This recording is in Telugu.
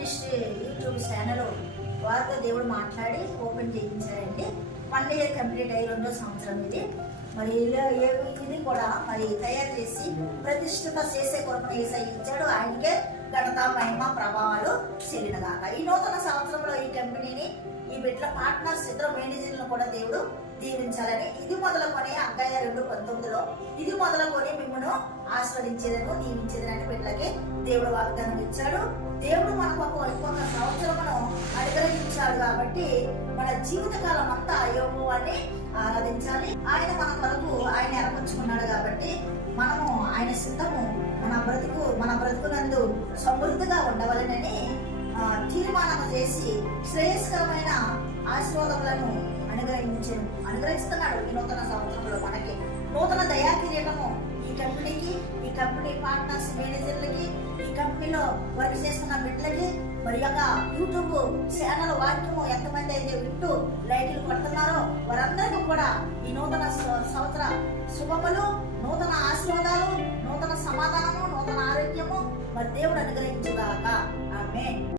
మినిస్ట్రీ యూట్యూబ్ ఛానల్ వారితో దేవుడు మాట్లాడి ఓపెన్ చేయించారండి. 1 ఇయర్ కంప్లీట్ అయ్యి 2వ సంవత్సరం ఇది. మరి ఇది కూడా మరి తయారు చేసి ప్రతిష్ఠిత చేసే కొరకున యేసయ్య ఇచ్చాడు. ఆయనకే ఘనత మహిమ ప్రభావాలు చెల్లినగాక. ఈ నూతన సంవత్సరంలో ఈ కంపెనీని ఈ బిడ్డల పార్ట్నర్స్ ఇద్దరు మేనేజర్లను కూడా దేవుడు దీవించాలని, ఇది మొదలుకొని అగ్గయ్య 2:19లో ఇది మొదలుకొని మిమ్మల్ని ఆస్వాదించేదను దీవించేదని బిడ్డలకి దేవుడు వాగ్దానం ఇచ్చాడు. దేవుడు మనకు ఒక సంవత్సరమును అనుగ్రహించాడు కాబట్టి మన జీవితకాలం అంతా యెహోవాని ఆరాధించాలి. ఆయన మన కొరకు ఆయన ఏర్పరచుకున్నాడు కాబట్టి మనము ఆయన సిద్ధము మన బ్రతుకునందు సమృద్ధిగా ఉండవలనని తీర్మానం చేసి శ్రేయస్కరమైన ఆశీర్వాదములను అనుగ్రహిస్తున్నాడు. ఈ నూతన సంవత్సరంలో మనకి నూతన దయా కిరీటము ఈ కంపెనీకి, ఈ కంపెనీ పార్ట్నర్స్ మేనేజర్లకి, ఈ కంపెనీలో వర్క్ చేస్తున్న బిడ్డలకి, మరి యొక్క యూట్యూబ్ ఛానల్ వాక్యము ఎంతమంది అయితే వింటూ లైట్లు కొడుతున్నారో వారందరికీ కూడా ఈ నూతన సంవత్సర శుభములు, నూతన ఆశీర్వాదాలు, నూతన సమాధానము, నూతన ఆరోగ్యము మరి దేవుడు అనుగ్రహించుగాక. ఆమేన్.